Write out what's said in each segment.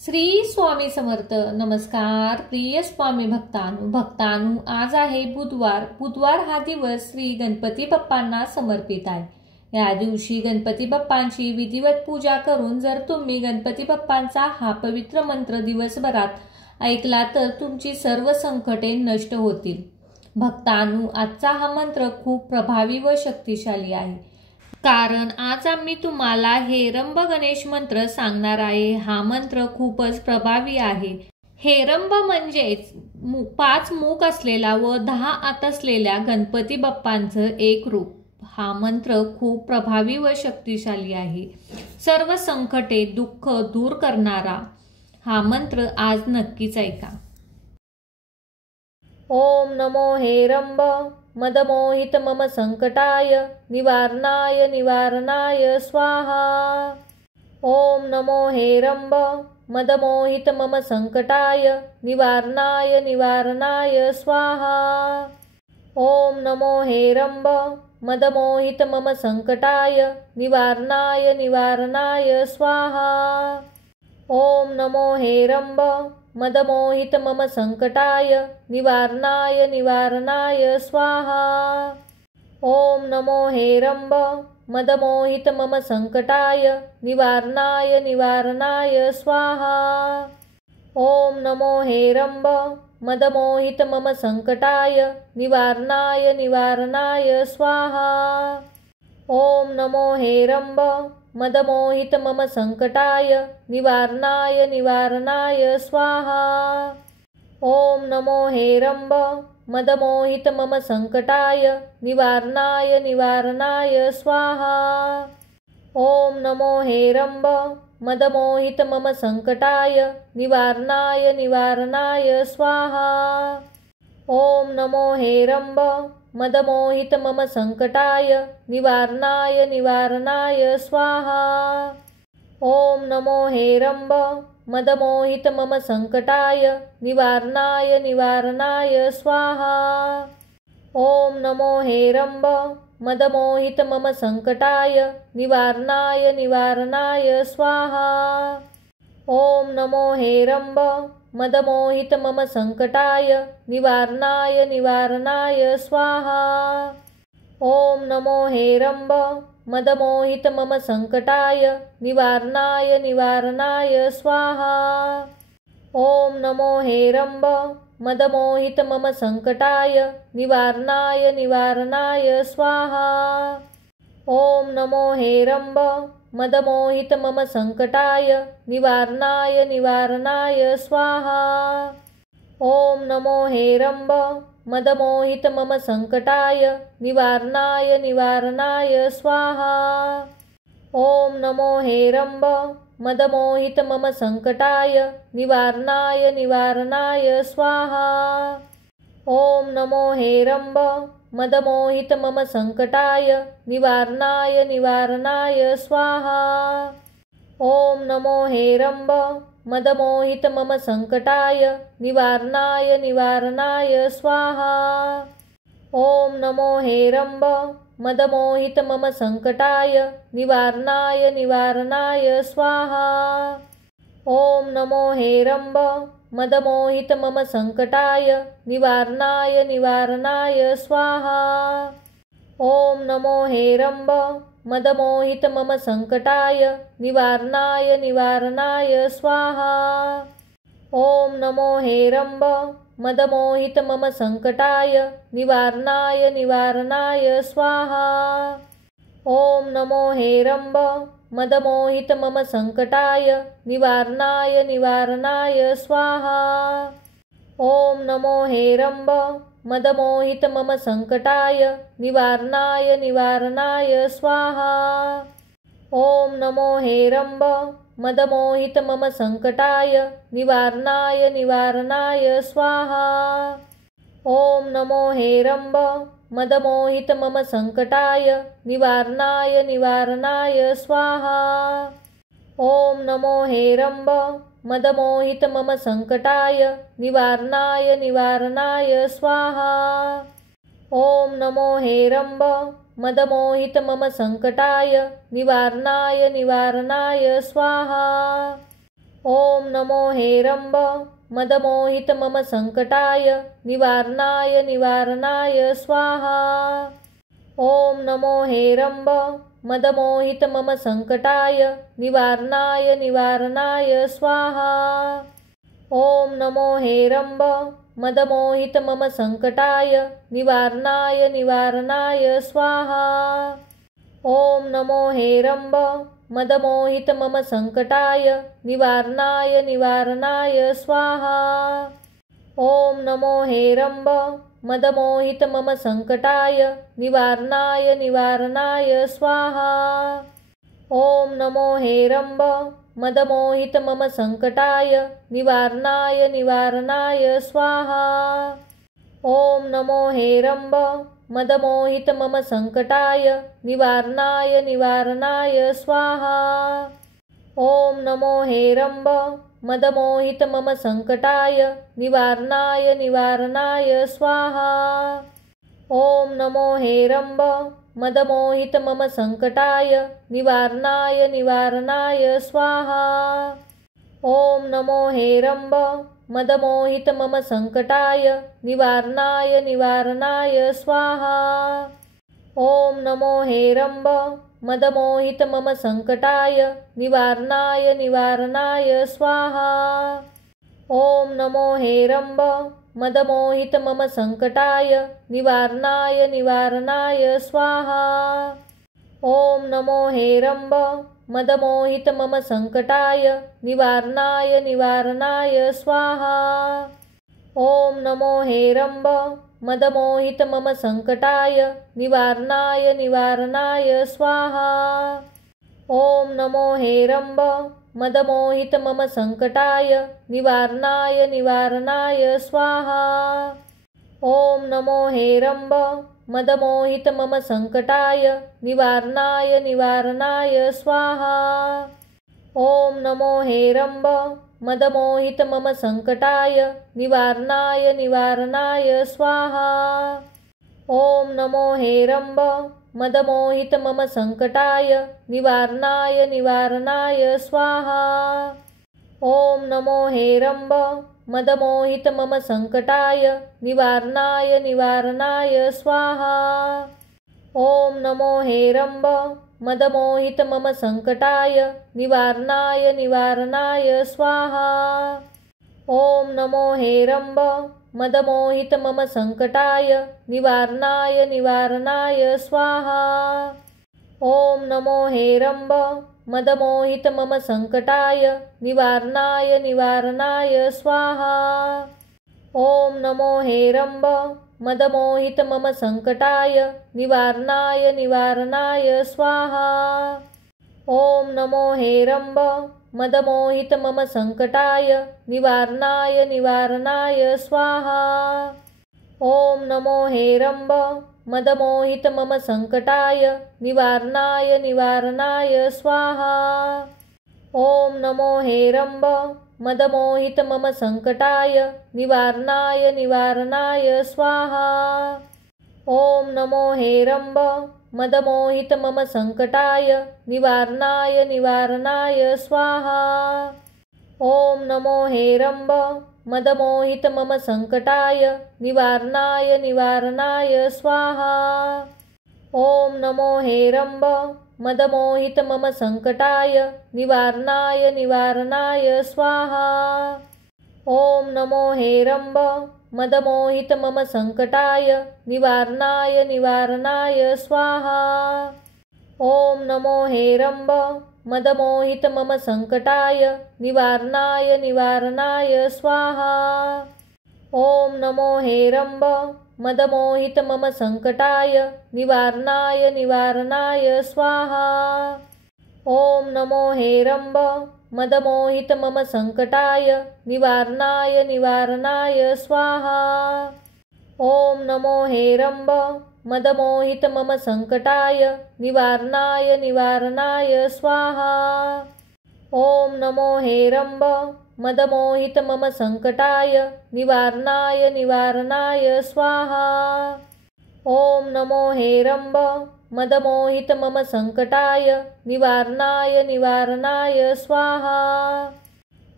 श्री स्वामी समर्थ. नमस्कार प्रिय स्वामी भक्तांनो, आज आहे बुधवार हा दिवस श्री गणपती बाप्पांना समर्पित आहे। या दिवशी गणपती बाप्पांची विधिवत पूजा करून जर तुम्ही गणपती बाप्पांचा हा पवित्र मंत्र दिवसभरात ऐकला तर तुमची सर्व संकटे नष्ट होतील। भक्तांनो, आजचा हा मंत्र खूप प्रभावी व शक्तिशाली आहे, कारण आज आम्ही तुम्हाला हेरंब गणेश मंत्र सांगणार आहे। हा मंत्र खूपच प्रभावी आहे। हेरंब म्हणजेच 5 मुख असलेला व 10 हात असलेल्या गणपती बाप्पांचं एक रूप। हा मंत्र खूप प्रभावी व शक्तिशाली आहे। सर्व संकटे दुःख दूर करणारा हा मंत्र आज नक्कीच ऐका। ओम नमो हेरंब मदमोहित मम संकटाय निवारणाय स्वाहा। ओम नमो हेरंब मदमोहित मम संकटाय निवारणाय स्वाहा। ओम नमो हेरंब मदमोहित मम संकटाय निवारणाय स्वाहा। ओम नमो हेरंब मदमोहित मम संकटाय निवारणाय स्वाहा। ओम नमो हेरंब मदमोहित मम संकटाय निवारणाय स्वाहा। ओम नमो हेरंब मदमोहित मम संकटाय निवारणाय स्वाहा। ओम नमो हेरंब मदमोहित मम संकटाय निवारणाय स्वाहा। ओम नमो हेरंब मदमोहित मम संकटाय निवारणाय स्वाहा। ओम नमो हेरंब मदमोहित मम संकटाय निवारणाय स्वाहा। ओम नमो हेरंब मदमोहित मम संकटाय निवारणाय स्वाहा। ओम नमो हेरंब मदमोहित मम संकटाय निवारणाय स्वाहा। ओम नमो हेरंब मदमोहित मम संकटाय निवारणाय स्वाहा। ओम नमो हेरंब मदमोहित मम संकटाय निवारणाय स्वाहा। ओम नमो हेरंब मदमोहित मम संकटाय निवारणाय स्वाहा। ओम नमो हेरंब मदमोहित मम संकटाय निवारणाय स्वाहा। ओम नमो हेरंब मदमोहित मम संकटाय निवारणाय स्वाहा। ओम नमो हेरंब मदमोहित मम संकटाय निवारणाय स्वाहा। ओम नमो हेरंब मदमोहित मम संकटाय निवारणाय स्वाहा। ओम नमो हेरंब मदमोहित मम संकटाय निवारणाय स्वाहा। ओम नमो हेरंब मदमोहित मम संकटाय निवारणाय स्वाहा। ओम नमो हेरंब मदमोहित मम संकटाय निवारणाय स्वाहा। ओम नमो हेरंब मदमोहित मम संकटाय निवारणाय स्वाहा। ओम नमो हेरंब मदमोहित मम संकटाय निवारणाय स्वाहा। ओम नमो हेरंब मदमोहित मम संकटाय निवारणाय स्वाहा। ओम नमो हेरंब मदमोहित मम संकटाय निवारणाय स्वाहा। ओम नमो हेरंब मदमोहित मम संकटाय निवारणाय स्वाहा। ओम नमो हेरंब मदमोहित मम संकटाय निवारणाय स्वाहा। ओम नमो हेरंब मदमोहित मम संकटाय निवारणाय स्वाहा। ओम नमो हेरंब मदमोहित मम संकटाय निवारणाय स्वाहा। ओम नमो हेरंब मदमोहित मम संकटाय निवारणाय स्वाहा। ॐ नमो हेरम्ब मदमोहित मम संकटाय निवारणाय स्वाहा। ॐ नमो हेरम्ब मदमोहित मम संकटाय निवारणाय स्वाहा। ॐ नमो हेरम्ब मदमोहित मम संकटाय निवारणाय स्वाहा। ॐ नमो हेरम्ब मदमोहित मम संकटाय निवारणाय स्वाहा। ॐ नमो हेरम्ब मदमोहित मम संकटाय निवारणाय स्वाहा। ॐ नमो हेरम्ब मदमोहित मम संकटाय निवारणाय स्वाहा। ॐ नमो हेरम्ब मदमोहित मम संकटाय निवारणाय स्वाहा। ॐ नमो हेरम्ब मदमोहित मम संकटाय निवारणाय स्वाहा। ॐ नमो हेरम्ब मदमोहित मम संकटाय निवारणाय स्वाहा। ॐ नमो हेरम्ब मदमोहित मम संकटाय निवारणाय स्वाहा। ॐ नमो हेरम्ब मदमोहित मम संकटाय निवारणाय स्वाहा। ॐ नमो हेरम्ब मदमोहित मम संकटाय निवारणाय स्वाहा। ॐ नमो हेरम्ब मदमोहित मम संकटाय निवारणाय स्वाहा। ॐ नमो हेरम्ब मदमोहित मम संकटाय निवारणाय स्वाहा। ॐ नमो हेरम्ब मदमोहित मम संकटाय निवारणाय स्वाहा। ॐ नमो हेरम्ब मदमोहित मम संकटाय निवारणाय स्वाहा। ॐ नमो हेरम्ब मदमोहित मम संकटाय निवारणाय स्वाहा। ॐ नमो हेरम्ब मदमोहित मम संकटाय निवारणाय स्वाहा। ॐ नमो हेरम्ब मदमोहित मम संकटाय निवारणाय स्वाहा। ॐ नमो हेरम्ब मदमोहित मम संकटाय निवारणाय स्वाहा। ॐ नमो हेरम्ब मदमोहित मम संकटाय निवारणाय स्वाहा। ॐ नमो हेरम्ब मदमोहित मम संकटाय निवारणाय स्वाहा। ॐ नमो हेरम्ब मदमोहित मम संकटाय निवारणाय स्वाहा। ॐ नमो हेरम्ब मदमोहित मम संकटाय निवारणाय स्वाहा। ॐ नमो हेरम्ब मदमोहित मम संकटाय निवारणाय स्वाहा। ॐ नमो हेरम्ब मदमोहित मम संकटाय निवारणाय स्वाहा। ॐ नमो हेरम्ब मदमोहित मम संकटाय निवारणाय स्वाहा। ॐ नमो हेरम्ब मदमोहित मम संकटाय निवारणाय स्वाहा। ॐ नमो हेरम्ब मदमोहित मम संकटाय निवारणाय स्वाहा। ॐ नमो हेरम्ब मदमोहित मम संकटाय निवारणाय स्वाहा। ॐ नमो हेरम्ब मदमोहित मम संकटाय निवारणाय स्वाहा। ॐ नमो हेरम्ब मदमोहित मम संकटाय निवारणाय स्वाहा। ॐ नमो हेरम्ब मदमोहित मम संकटाय निवारणाय स्वाहा। ॐ नमो हेरम्ब मदमोहित मम संकटाय निवारणाय स्वाहा। ॐ नमो हेरम्ब मदमोहित मम संकटाय निवारणाय स्वाहा। ॐ नमो हेरम्ब मदमोहित मम संकटाय निवारणाय स्वाहा।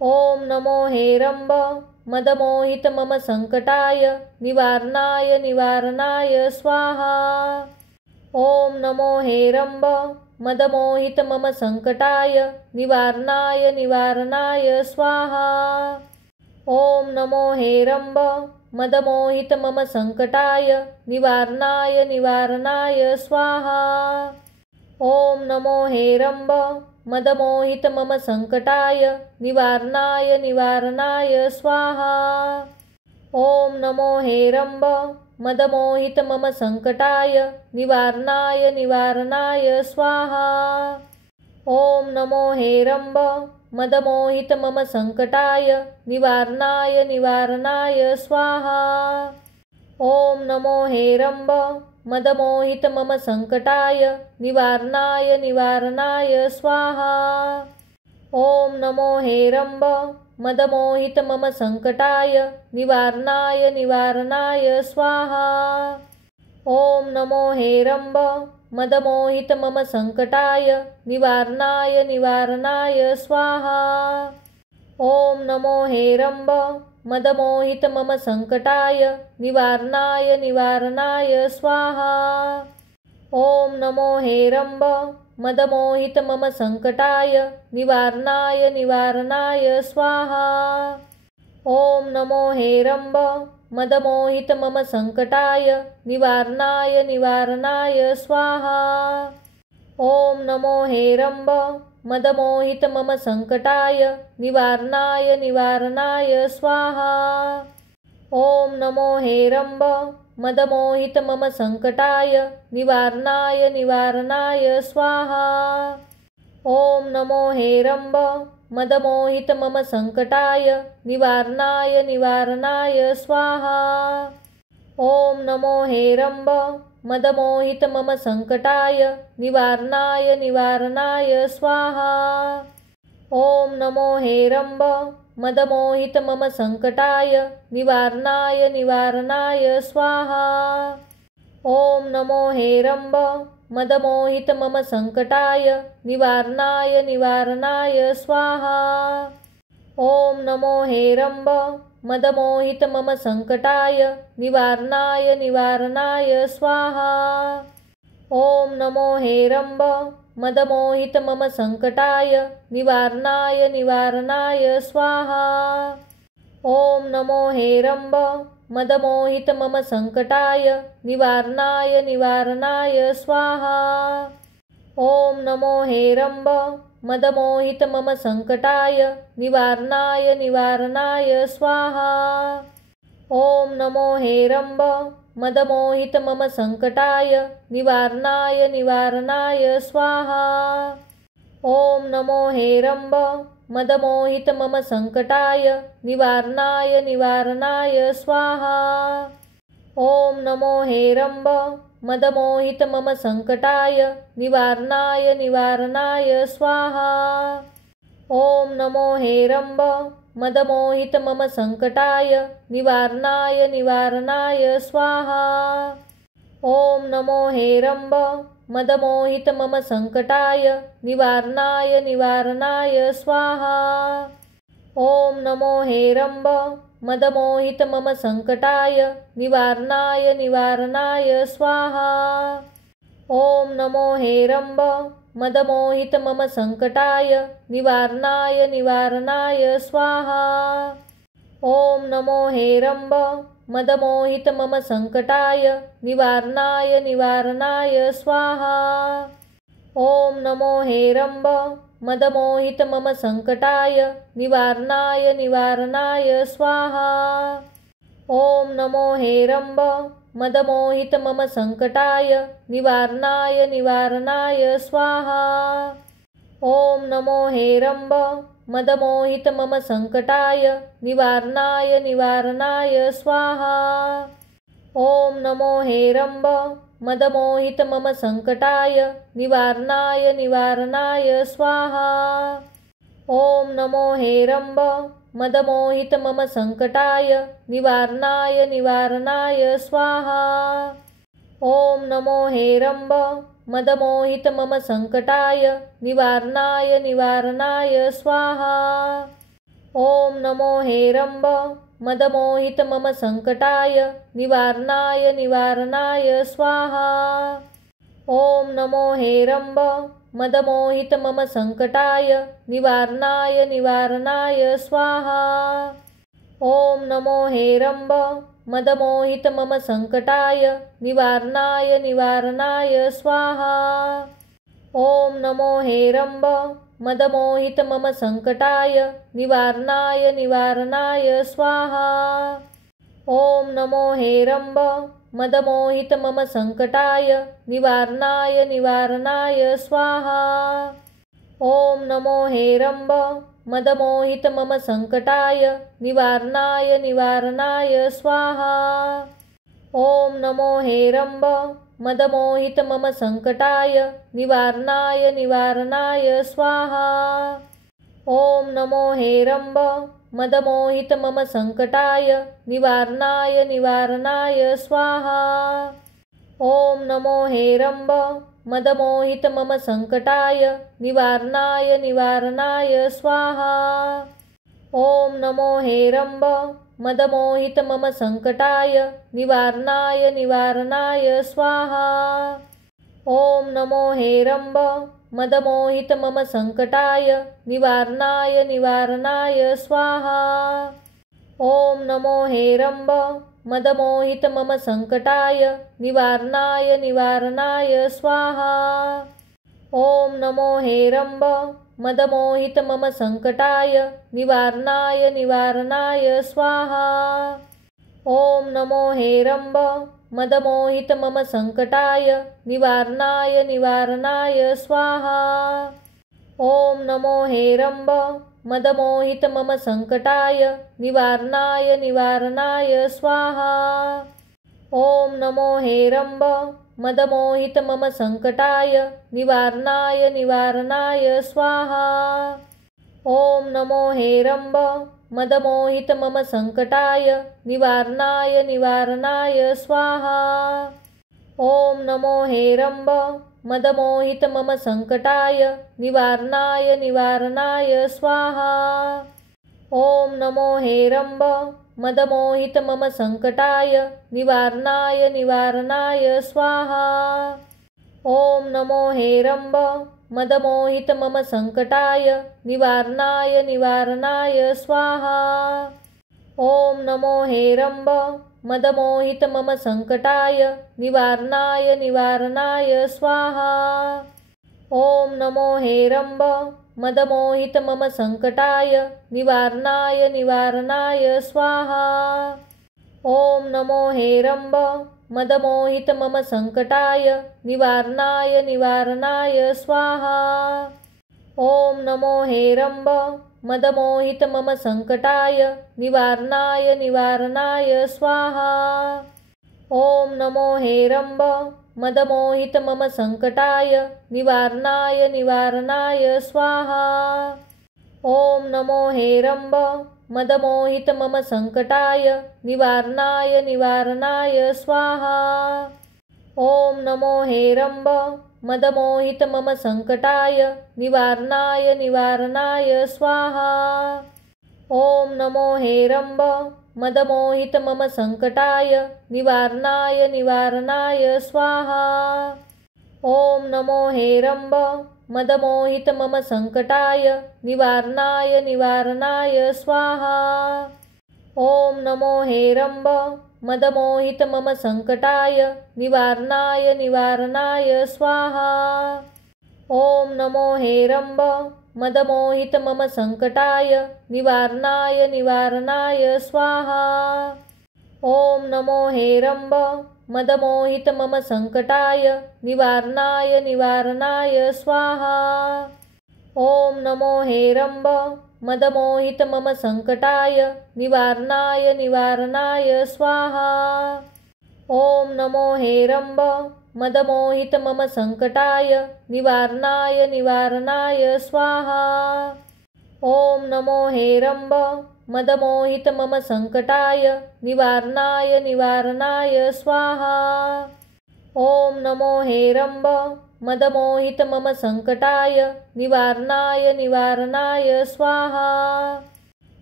ॐ नमो हेरम्ब मदमोहित मम संकटाय निवारणाय स्वाहा। ॐ नमो हेरम्ब मदमोहित मम संकटाय निवारणाय स्वाहा। ॐ नमो हेरम्ब मदमोहित मम संकटाय निवारणाय स्वाहा। ॐ नमो हेरम्ब मदमोहित मम संकटाय निवारणाय स्वाहा। ॐ नमो हेरम्ब मदमोहित मम संकटाय निवारणाय स्वाहा। ॐ नमो हेरम्ब मदमोहित मम संकटाय निवारणाय स्वाहा। ॐ नमो हेरम्ब मदमोहित मम संकटाय निवारणाय स्वाहा। ॐ नमो हेरम्ब मदमोहित मम संकटाय निवारणाय स्वाहा। ॐ नमो हेरम्ब मदमोहित मम संकटाय निवारणाय स्वाहा। ॐ नमो हेरम्ब मदमोहित मम संकटाय निवारणाय स्वाहा। ॐ नमो हेरम्ब मदमोहित मम संकटाय निवारणाय स्वाहा। ॐ नमो हेरम्ब मदमोहित मम संकटाय निवारणाय स्वाहा। ॐ नमो हेरम्ब मदमोहित मम संकटाय निवारणाय स्वाहा। ॐ नमो हेरम्ब मदमोहित मम संकटाय निवारणाय स्वाहा। ॐ नमो हेरम्ब मदमोहित मम संकटाय निवारणाय स्वाहा। ॐ नमो हेरम्ब मदमोहित मम संकटाय निवारणाय स्वाहा। ॐ नमो हेरम्ब मदमोहित मम संकटाय निवारणाय स्वाहा। ॐ नमो हेरम्ब मदमोहित मम संकटाय निवारणाय स्वाहा। ॐ नमो हेरम्ब मदमोहित मम संकटाय निवारणाय स्वाहा। ॐ नमो हेरम्ब मदमोहित मम संकटाय निवारणाय स्वाहा। ॐ नमो हेरम्ब मदमोहित मम संकटाय निवारणाय स्वाहा। ॐ नमो हेरम्ब मदमोहित मम संकटाय निवारणाय स्वाहा। ॐ नमो हेरम्ब मदमोहित मम संकटाय निवारणाय स्वाहा। ॐ नमो हेरम्ब मदमोहित मम संकटाय निवारणाय स्वाहा। ॐ नमो हेरम्ब मदमोहित मम संकटाय निवारणाय स्वाहा। ॐ नमो हेरम्ब मदमोहित मम संकटाय निवारणाय स्वाहा। ॐ नमो हेरम्ब मदमोहित मम संकटाय निवारणाय स्वाहा। ॐ नमो हेरम्ब मदमोहित मम संकटाय निवारणाय स्वाहा। ॐ नमो हेरम्ब मदमोहित मम संकटाय निवारणाय स्वाहा। ॐ नमो हेरम्ब मदमोहित मम संकटाय निवारणाय स्वाहा। ॐ नमो हेरम्ब मदमोहित मम संकटाय निवारणाय स्वाहा। ॐ नमो हेरम्ब मदमोहित मम संकटाय निवारणाय स्वाहा। ॐ नमो हेरम्ब मदमोहित मम संकटाय निवारणाय स्वाहा। ॐ नमो हेरम्ब मदमोहित मम संकटाय निवारणाय स्वाहा। ॐ नमो हेरम्ब मदमोहित मम संकटाय निवारणाय स्वाहा। ॐ नमो हेरम्ब मदमोहित मम संकटाय निवारणाय स्वाहा। ॐ नमो हेरम्ब मदमोहित मम संकटाय निवारणाय स्वाहा। ॐ नमो हेरम्ब मदमोहित मम संकटाय निवारणाय स्वाहा। ॐ नमो हेरम्ब मदमोहित मम संकटाय निवारणाय स्वाहा। ॐ नमो हेरम्ब मदमोहित मम संकटाय निवारणाय स्वाहा। ॐ नमो हेरम्ब मदमोहित मम संकटाय निवारणाय स्वाहा। ॐ नमो हेरम्ब मदमोहित मम संकटाय निवारणाय स्वाहा। ॐ नमो हेरम्ब मदमोहित मम संकटाय निवारणाय स्वाहा। ॐ नमो हेरम्ब मदमोहित मम संकटाय निवारणाय स्वाहा। ॐ नमो हेरम्ब मदमोहित मम संकटाय निवारणाय स्वाहा। ॐ नमो हेरम्ब मदमोहित मम संकटाय निवारणाय स्वाहा। ॐ नमो हेरम्ब मदमोहित मम संकटाय निवारणाय स्वाहा। ॐ नमो हेरम्ब मदमोहित मम संकटाय निवारणाय स्वाहा। ॐ नमो हेरम्ब मदमोहित मम संकटाय निवारणाय स्वाहा। ॐ नमो हेरम्ब मदमोहित मम संकटाय निवारणाय स्वाहा। ॐ नमो हेरम्ब मदमोहित मम संकटाय निवारणाय स्वाहा। ॐ नमो हेरम्ब मदमोहित मम संकटाय निवारणाय स्वाहा। ॐ नमो हेरम्ब मदमोहित मम संकटाय निवारणाय स्वाहा। ॐ नमो हेरम्ब मदमोहित मम संकटाय निवारणाय स्वाहा। ॐ नमो हेरम्ब मदमोहित मम संकटाय निवारणाय स्वाहा। ॐ नमो हेरम्ब मदमोहित मम संकटाय निवारणाय स्वाहा। ॐ नमो हेरम्ब मदमोहित मम संकटाय निवारणाय स्वाहा। ॐ नमो हेरम्ब मदमोहित मम संकटाय निवारणाय स्वाहा। ॐ नमो हेरम्ब मदमोहित मम संकटाय निवारणाय स्वाहा। ॐ नमो हेरम्ब मदमोहित मम संकटाय निवारणाय स्वाहा। ॐ नमो हेरम्ब मदमोहित मम संकटाय निवारणाय स्वाहा। ॐ नमो हेरम्ब मदमोहित मम संकटाय निवारणाय स्वाहा। ॐ नमो हेरम्ब मदमोहित मम संकटाय निवारणाय स्वाहा। ॐ नमो हेरम्ब मदमोहित मम संकटाय निवारणाय स्वाहा। ॐ नमो हेरम्ब मदमोहित मम संकटाय निवारणाय स्वाहा। ॐ नमो हेरम्ब मदमोहित मम संकटाय निवारणाय स्वाहा। ॐ नमो हेरम्ब मदमोहित मम संकटाय निवारणाय स्वाहा। ॐ नमो हेरम्ब मदमोहित मम संकटाय निवारणाय स्वाहा। ॐ नमो हेरम्ब मदमोहित मम संकटाय निवारणाय स्वाहा। ॐ नमो हेरम्ब मदमोहित मम संकटाय निवारणाय स्वाहा। ॐ नमो हेरम्ब मदमोहित मम संकटाय निवारणाय स्वाहा। ॐ नमो हेरम्ब मदमोहित मम संकटाय निवारणाय स्वाहा।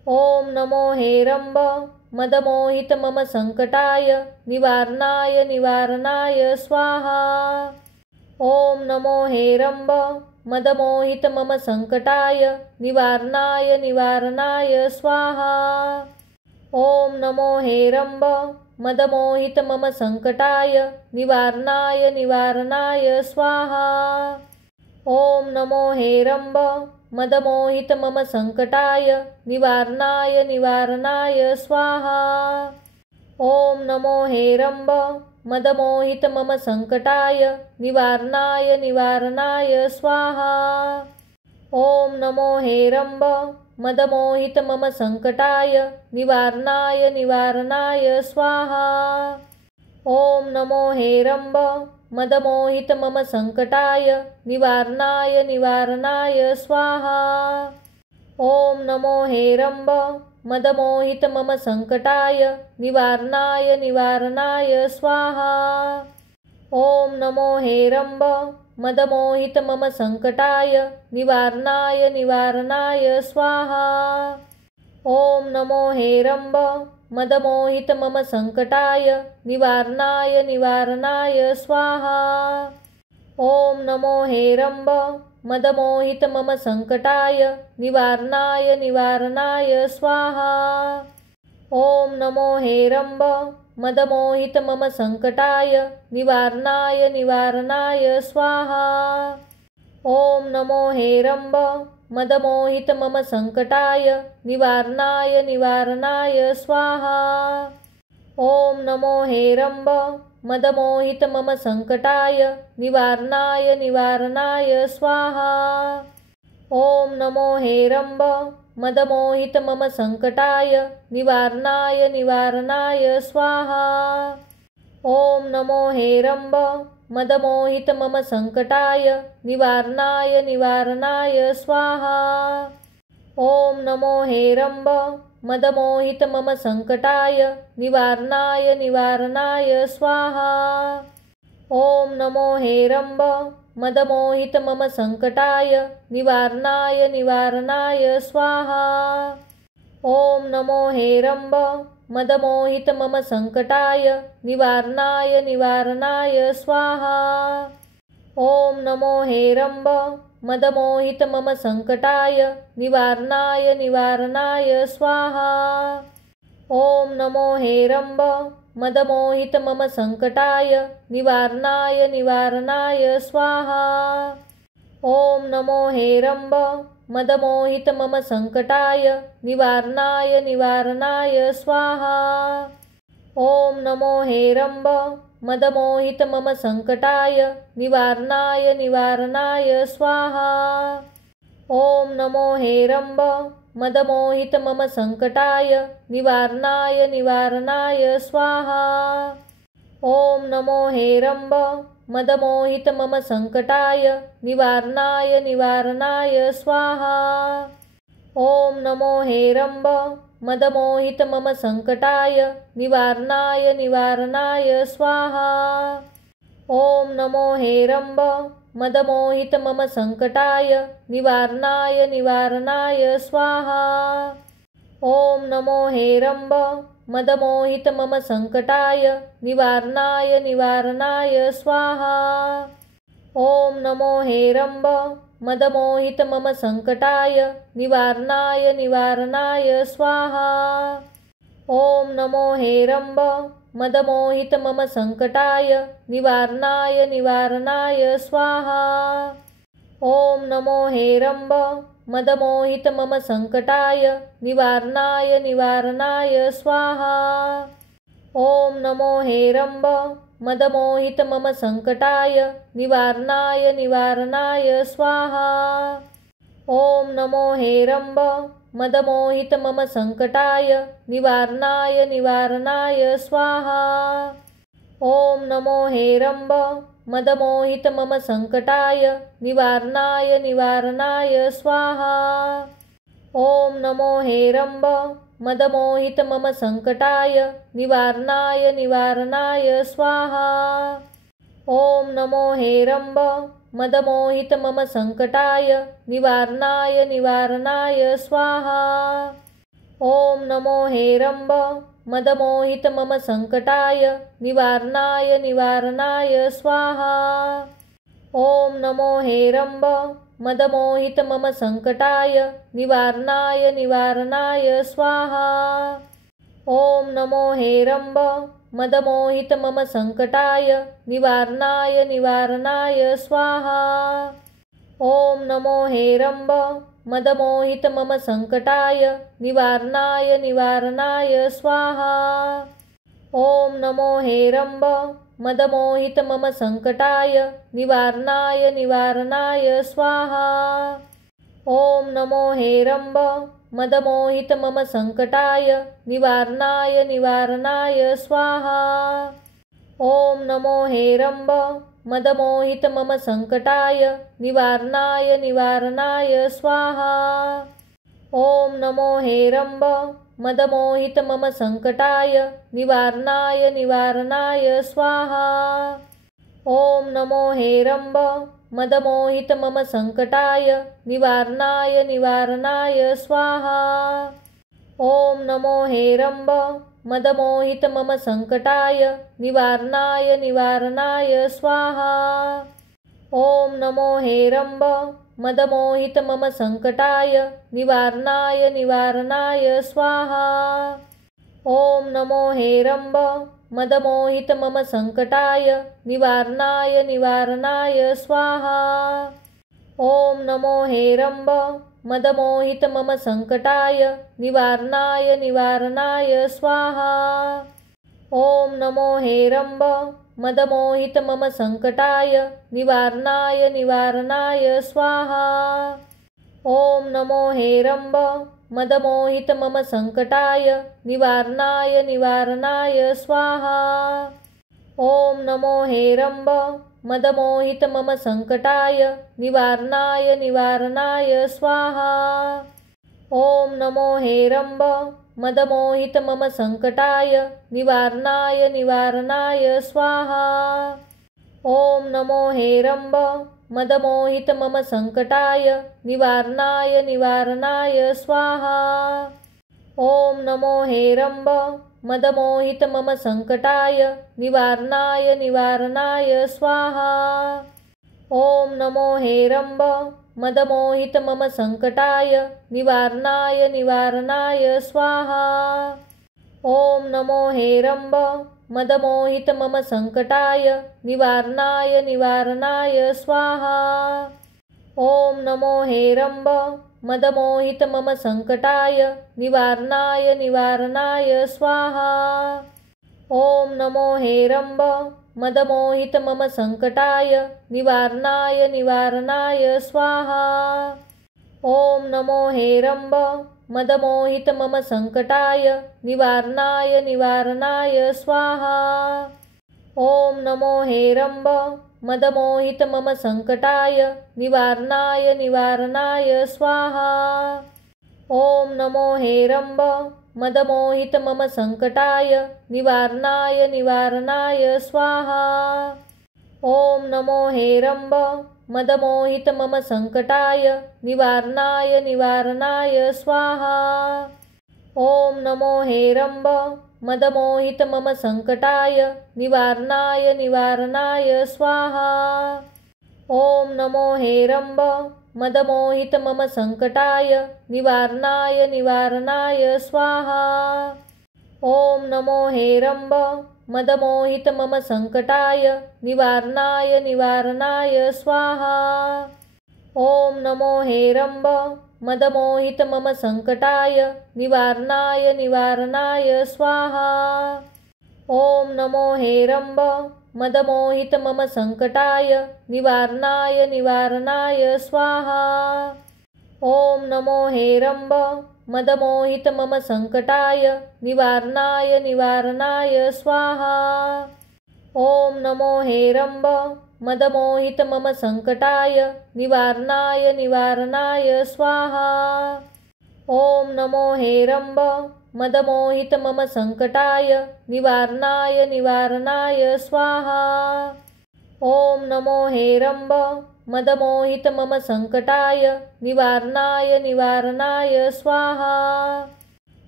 ॐ नमो हेरम्ब मदमोहित मम संकटाय निवारणाय स्वाहा। ॐ नमो हेरम्ब मदमोहित मम संकटाय निवारणाय स्वाहा। ॐ नमो हेरम्ब मदमोहित मम संकटाय निवारणाय स्वाहा। ॐ नमो हेरम्ब मदमोहित मम संकटाय निवारणाय स्वाहा। ॐ नमो हेरम्ब मदमोहित मम संकटाय निवारणाय स्वाहा। ॐ नमो हेरम्ब मदमोहित मम संकटाय निवारणाय स्वाहा। ॐ नमो हेरम्ब मदमोहित मम संकटाय निवारणाय स्वाहा। ॐ नमो हेरम्ब मदमोहित मम संकटाय निवारणाय स्वाहा। ॐ नमो हेरम्ब मदमोहित मम संकटाय निवारणाय स्वाहा। ॐ नमो हेरम्ब मदमोहित मम संकटाय निवारणाय स्वाहा। ॐ नमो हेरम्ब मदमोहित मम संकटाय निवारणाय स्वाहा। ॐ नमो हेरम्ब मदमोहित मम संकटाय निवारणाय स्वाहा। ॐ नमो हेरम्ब मदमोहित मम संकटाय निवारणाय स्वाहा। ॐ नमो हेरम्ब मदमोहित मम संकटाय निवारणाय स्वाहा। ॐ नमो हेरम्ब मदमोहित मम संकटाय निवारणाय स्वाहा। ॐ नमो हेरम्ब मदमोहित मम संकटाय निवारणाय स्वाहा। ॐ नमो हेरम्ब मदमोहित मम संकटाय निवारणाय स्वाहा। ॐ नमो हेरम्ब मदमोहित मम संकटाय निवारणाय स्वाहा। ॐ नमो हेरम्ब मदमोहित मम संकटाय निवारणाय स्वाहा। ॐ नमो हेरम्ब मदमोहित मम संकटाय निवारणाय स्वाहा। ॐ नमो हेरम्ब मदमोहित मम संकटाय निवारणाय स्वाहा। ॐ नमो हेरम्ब मदमोहित मम संकटाय निवारणाय स्वाहा। ॐ नमो हेरम्ब मदमोहित मम संकटाय निवारणाय स्वाहा। ॐ नमो हेरम्ब मदमोहित मम संकटाय निवारणाय स्वाहा। ॐ नमो हेरम्ब मदमोहित मम संकटाय निवारणाय स्वाहा। ॐ नमो हेरम्ब मदमोहित मम संकटाय निवारणाय स्वाहा। ॐ नमो हेरम्ब मदमोहित मम संकटाय निवारणाय स्वाहा। ॐ नमो हेरम्ब मदमोहित मम संकटाय निवारणाय स्वाहा। ॐ नमो हेरम्ब मदमोहित मम संकटाय निवारणाय स्वाहा। ॐ नमो हेरम्ब मदमोहित मम संकटाय निवारणाय स्वाहा। ॐ नमो हेरम्ब मदमोहित मम संकटाय निवारणाय स्वाहा। ॐ नमो हेरम्ब मदमोहित मम संकटाय निवारणाय स्वाहा। ॐ नमो हेरम्ब मदमोहित मम संकटाय निवारणाय स्वाहा। ॐ नमो हेरम्ब मदमोहित मम संकटाय निवारणाय स्वाहा। ॐ नमो हेरम्ब मदमोहित मम संकटाय निवारणाय स्वाहा। ॐ नमो हेरम्ब मदमोहित मम संकटाय निवारणाय स्वाहा। ॐ नमो हेरम्ब मदमोहित मम संकटाय निवारणाय स्वाहा। ॐ नमो हेरम्ब मदमोहित मम संकटाय निवारणाय स्वाहा। ॐ नमो हेरम्ब मदमोहित मम संकटाय निवारणाय स्वाहा। ॐ नमो हेरम्ब मदमोहित मम संकटाय निवारणाय स्वाहा। ॐ नमो हेरम्ब मदमोहित मम संकटाय निवारणाय स्वाहा। ॐ नमो हेरम्ब मदमोहित मम संकटाय निवारणाय स्वाहा। ॐ नमो हेरम्ब मदमोहित मम संकटाय निवारणाय स्वाहा। ॐ नमो हेरम्ब मदमोहित मम संकटाय निवारणाय स्वाहा। ॐ नमो हेरम्ब मदमोहित मम संकटाय निवारणाय स्वाहा। ॐ नमो हेरम्ब मदमोहित मम संकटाय निवारणाय स्वाहा। ॐ नमो हेरम्ब मदमोहित मम संकटाय निवारणाय स्वाहा। ॐ नमो हेरम्ब मदमोहित मम संकटाय निवारणाय स्वाहा। ॐ नमो हेरम्ब मदमोहित मम संकटाय निवारणाय स्वाहा। ॐ नमो हेरम्ब मदमोहित मम संकटाय निवारणाय स्वाहा। ॐ नमो हेरम्ब मदमोहित मम संकटाय निवारणाय स्वाहा। ॐ नमो हेरम्ब मदमोहित मम संकटाय निवारणाय स्वाहा। ॐ नमो हेरम्ब मदमोहित मम संकटाय निवारणाय स्वाहा। ॐ नमो हेरम्ब मदमोहित मम संकटाय निवारणाय स्वाहा। ॐ नमो हेरम्ब मदमोहित मम संकटाय निवारणाय स्वाहा। ॐ नमो हेरम्ब मदमोहित मम संकटाय निवारणाय स्वाहा। ॐ नमो हेरम्ब मदमोहित मम संकटाय निवारणाय स्वाहा। ॐ नमो हेरम्ब मदमोहित मम संकटाय निवारणाय स्वाहा। ॐ नमो हेरम्ब मदमोहित मम संकटाय निवारणाय स्वाहा। ॐ नमो हेरम्ब मदमोहित मम संकटाय निवारणाय स्वाहा। ॐ नमो हेरम्ब मदमोहित मम संकटाय निवारणाय स्वाहा। ॐ नमो हेरम्ब मदमोहित मम संकटाय निवारणाय स्वाहा। ॐ नमो हेरम्ब मदमोहित मम संकटाय निवारणाय स्वाहा। ॐ नमो हेरम्ब मदमोहित मम संकटाय निवारणाय स्वाहा। ॐ नमो हेरम्ब मदमोहित मम संकटाय निवारणाय स्वाहा। ॐ नमो हेरम्ब मदमोहित मम संकटाय निवारणाय स्वाहा। ॐ नमो हेरम्ब मदमोहित मम संकटाय निवारणाय स्वाहा। ॐ नमो हेरम्ब मदमोहित मम संकटाय निवारणाय स्वाहा। ॐ नमो हेरम्ब मदमोहित मम संकटाय निवारणाय स्वाहा। ॐ नमो हेरम्ब मदमोहित मम संकटाय निवारणाय स्वाहा। ॐ नमो हेरम्ब मदमोहित मम संकटाय निवारणाय स्वाहा। ॐ नमो हेरम्ब मदमोहित मम संकटाय निवारणाय स्वाहा।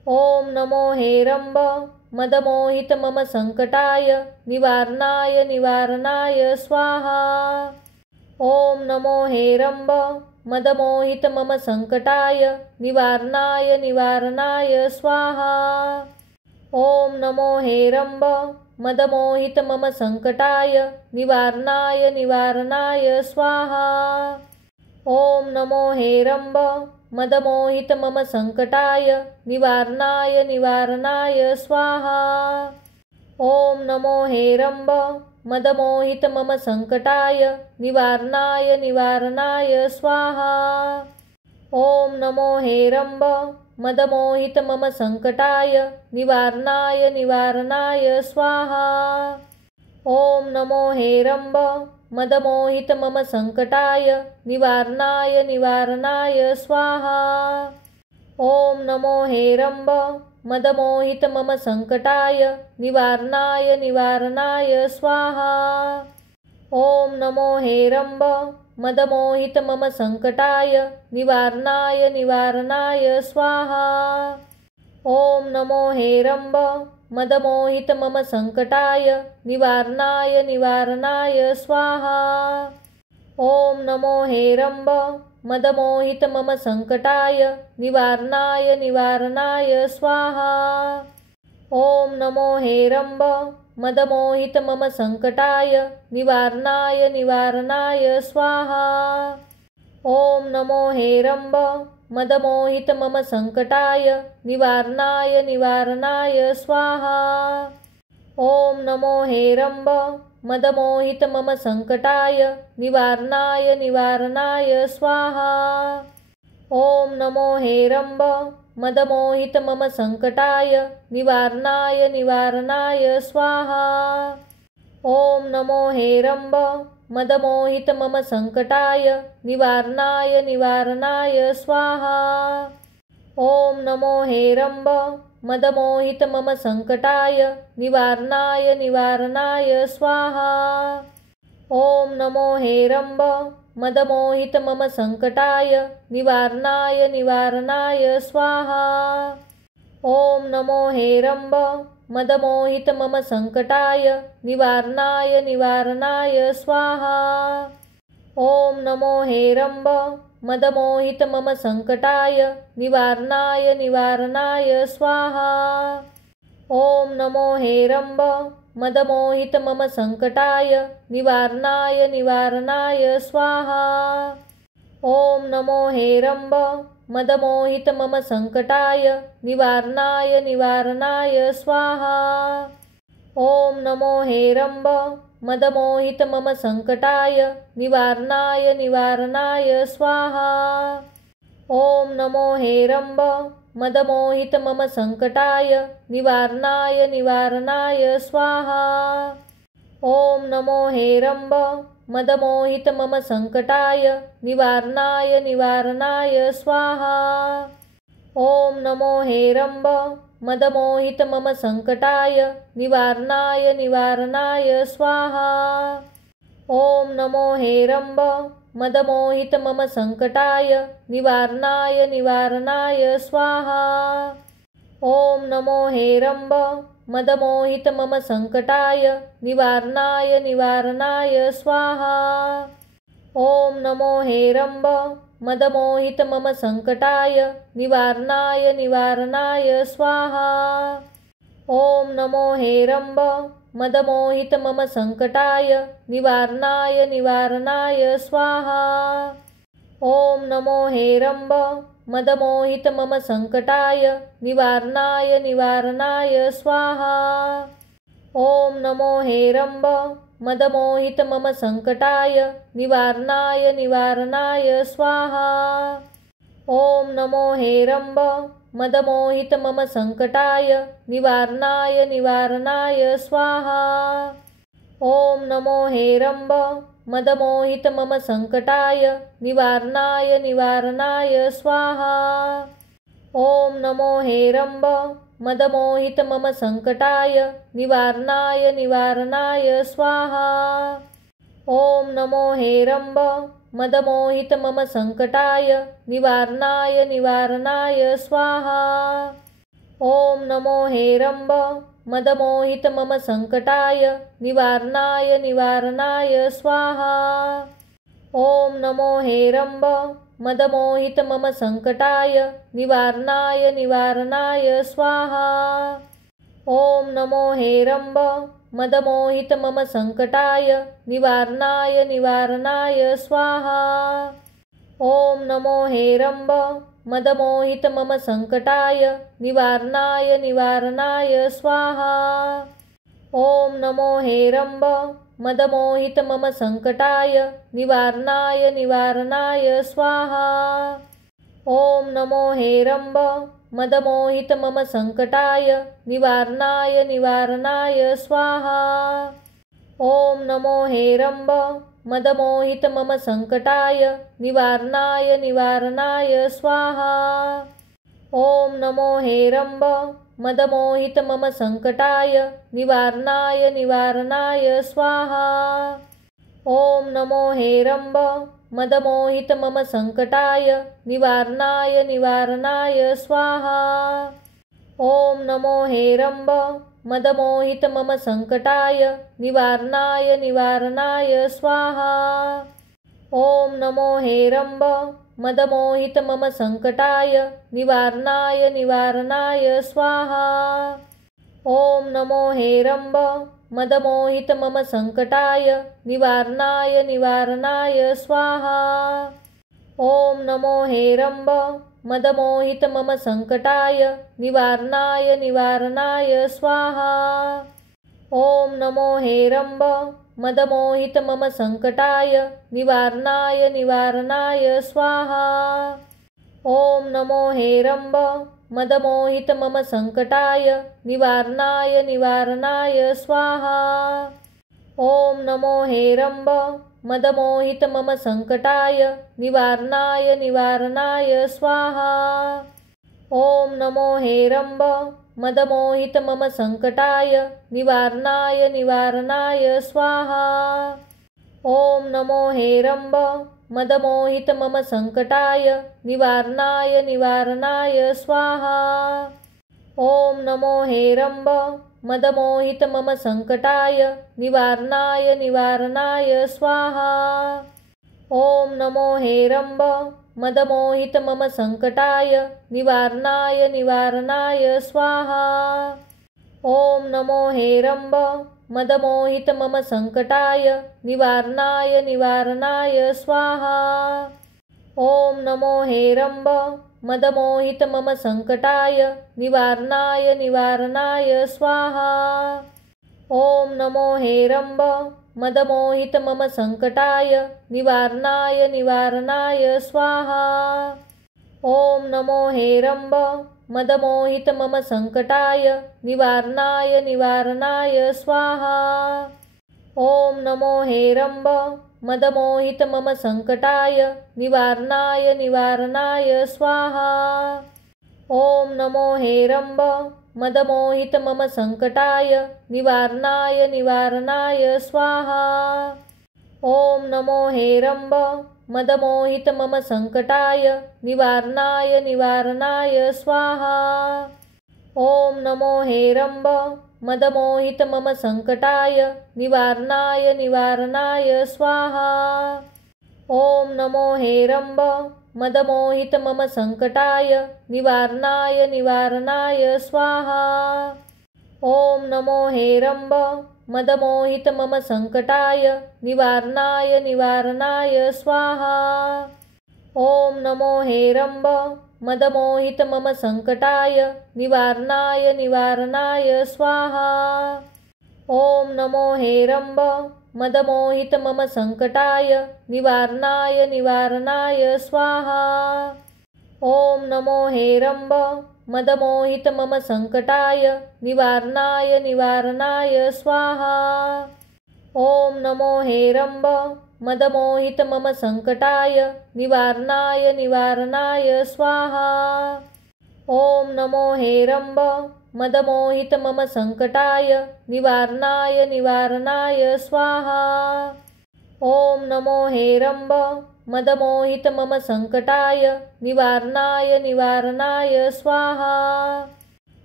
ॐ नमो हेरम्ब मदमोहित मम संकटाय निवारणाय स्वाहा। ॐ नमो हेरम्ब मदमोहित मम संकटाय निवारणाय स्वाहा। ॐ नमो हेरम्ब मदमोहित मम संकटाय निवारणाय स्वाहा। ॐ नमो हेरम्ब मदमोहित मम संकटाय निवारणाय स्वाहा। ॐ नमो हेरम्ब मदमोहित मम संकटाय निवारणाय स्वाहा। ॐ नमो हेरम्ब मदमोहित मम संकटाय निवारणाय स्वाहा। ॐ नमो हेरम्ब मदमोहित मम संकटाय निवारणाय स्वाहा। ॐ नमो हेरम्ब मदमोहित मम संकटाय निवारणाय स्वाहा। ॐ नमो हेरम्ब मदमोहित मम संकटाय निवारणाय स्वाहा। ॐ नमो हेरम्ब मदमोहित मम संकटाय निवारणाय स्वाहा। ॐ नमो हेरम्ब मदमोहित मम संकटाय निवारणाय स्वाहा। ॐ नमो हेरम्ब मदमोहित मम संकटाय निवारणाय स्वाहा। ॐ नमो हेरम्ब मदमोहित मम संकटाय निवारणाय स्वाहा। ॐ नमो हेरम्ब मदमोहित मम संकटाय निवारणाय स्वाहा। ॐ नमो हेरम्ब मदमोहित मम संकटाय निवारणाय स्वाहा। ॐ नमो हेरम्ब मदमोहित मम संकटाय निवारणाय स्वाहा। ॐ नमो हेरम्ब मदमोहित मम संकटाय निवारणाय स्वाहा। ॐ नमो हेरम्ब मदमोहित मम संकटाय निवारणाय स्वाहा। ॐ नमो हेरम्ब मदमोहित मम संकटाय निवारणाय स्वाहा। ॐ नमो हेरम्ब मदमोहित मम संकटाय निवारणाय स्वाहा। ॐ नमो हेरम्ब मदमोहित मम संकटाय निवारणाय स्वाहा। ॐ नमो हेरम्ब मदमोहित मम संकटाय निवारणाय स्वाहा। ॐ नमो हेरम्ब मदमोहित मम संकटाय निवारणाय स्वाहा। ॐ नमो हेरम्ब मदमोहित मम संकटाय निवारणाय स्वाहा। ॐ नमो हेरम्ब मदमोहित मम संकटाय निवारणाय स्वाहा। ॐ नमो हेरम्ब मदमोहित मम संकटाय निवारणाय स्वाहा। ॐ नमो हेरम्ब मदमोहित मम संकटाय निवारणाय स्वाहा। ॐ नमो हेरम्ब मदमोहित मम संकटाय निवारणाय स्वाहा। ॐ नमो हेरम्ब मदमोहित मम संकटाय निवारणाय स्वाहा। ॐ नमो हेरम्ब मदमोहित मम संकटाय निवारणाय स्वाहा। ॐ नमो हेरम्ब मदमोहित मम संकटाय निवारणाय स्वाहा। ॐ नमो हेरम्ब मदमोहित मम संकटाय निवारणाय स्वाहा। ॐ नमो हेरम्ब मदमोहित मम संकटाय निवारणाय स्वाहा। ॐ नमो हेरम्ब मदमोहित मम संकटाय निवारणाय स्वाहा। ॐ नमो हेरम्ब मदमोहित मम संकटाय निवारणाय स्वाहा। ॐ नमो हेरम्ब मदमोहित मम संकटाय निवारणाय स्वाहा। ॐ नमो हेरम्ब मदमोहित मम संकटाय निवारणाय स्वाहा। ॐ नमो हेरम्ब मदमोहित मम संकटाय निवारणाय स्वाहा। ॐ नमो हेरम्ब मदमोहित मम संकटाय निवारणाय स्वाहा। ॐ नमो हेरम्ब मदमोहित मम संकटाय निवारणाय स्वाहा। ॐ नमो हेरम्ब मदमोहित मम संकटाय निवारणाय स्वाहा। ॐ नमो हेरम्ब मदमोहित मम संकटाय निवारणाय स्वाहा। ॐ नमो हेरम्ब मदमोहित मम संकटाय निवारणाय स्वाहा। ॐ नमो हेरम्ब मदमोहित मम संकटाय निवारणाय स्वाहा। ॐ नमो हेरम्ब मदमोहित मम संकटाय निवारणाय स्वाहा। ॐ नमो हेरम्ब मदमोहित मम संकटाय निवारणाय स्वाहा। ॐ नमो हेरम्ब मदमोहित मम संकटाय निवारणाय स्वाहा। ॐ नमो हेरम्ब मदमोहित मम संकटाय निवारणाय स्वाहा। ॐ नमो हेरम्ब मदमोहित मम संकटाय निवारणाय स्वाहा। ॐ नमो हेरम्ब मदमोहित मम संकटाय निवारणाय स्वाहा। ॐ नमो हेरम्ब मदमोहित मम संकटाय निवारणाय स्वाहा। ॐ नमो हेरम्ब मदमोहित मम संकटाय निवारणाय स्वाहा। ॐ नमो हेरम्ब मदमोहित मम संकटाय निवारणाय स्वाहा। ॐ नमो हेरम्ब मदमोहित मम संकटाय निवारणाय स्वाहा। ॐ नमो हेरम्ब मदमोहित मम संकटाय निवारणाय स्वाहा। ॐ नमो हेरम्ब मदमोहित मम संकटाय निवारणाय स्वाहा। ॐ नमो हेरम्ब मदमोहित मम संकटाय निवारणाय स्वाहा। ॐ नमो हेरम्ब मदमोहित मम संकटाय निवारणाय स्वाहा। ॐ नमो हेरम्ब मदमोहित मम संकटाय निवारणाय स्वाहा। ॐ नमो हेरम्ब मदमोहित मम संकटाय निवारणाय स्वाहा। ॐ नमो हेरम्ब मदमोहित मम संकटाय निवारणाय स्वाहा। ॐ नमो हेरम्ब मदमोहित मम संकटाय निवारणाय स्वाहा। ॐ नमो हेरम्ब मदमोहित मम संकटाय निवारणाय स्वाहा। ॐ नमो हेरम्ब मदमोहित मम संकटाय निवारणाय स्वाहा। ॐ नमो हेरम्ब मदमोहित मम संकटाय निवारणाय स्वाहा। ॐ नमो हेरम्ब मदमोहित मम संकटाय निवारणाय स्वाहा। ॐ नमो हेरम्ब मदमोहित मम संकटाय निवारणाय स्वाहा। ॐ नमो हेरम्ब मदमोहित मम संकटाय निवारणाय स्वाहा। ॐ नमो हेरम्ब मदमोहित मम संकटाय निवारणाय स्वाहा। ॐ नमो हेरम्ब मदमोहित मम संकटाय निवारणाय स्वाहा। ॐ नमो हेरम्ब मदमोहित मम संकटाय निवारणाय स्वाहा। ॐ नमो हेरम्ब मदमोहित मम संकटाय निवारणाय स्वाहा।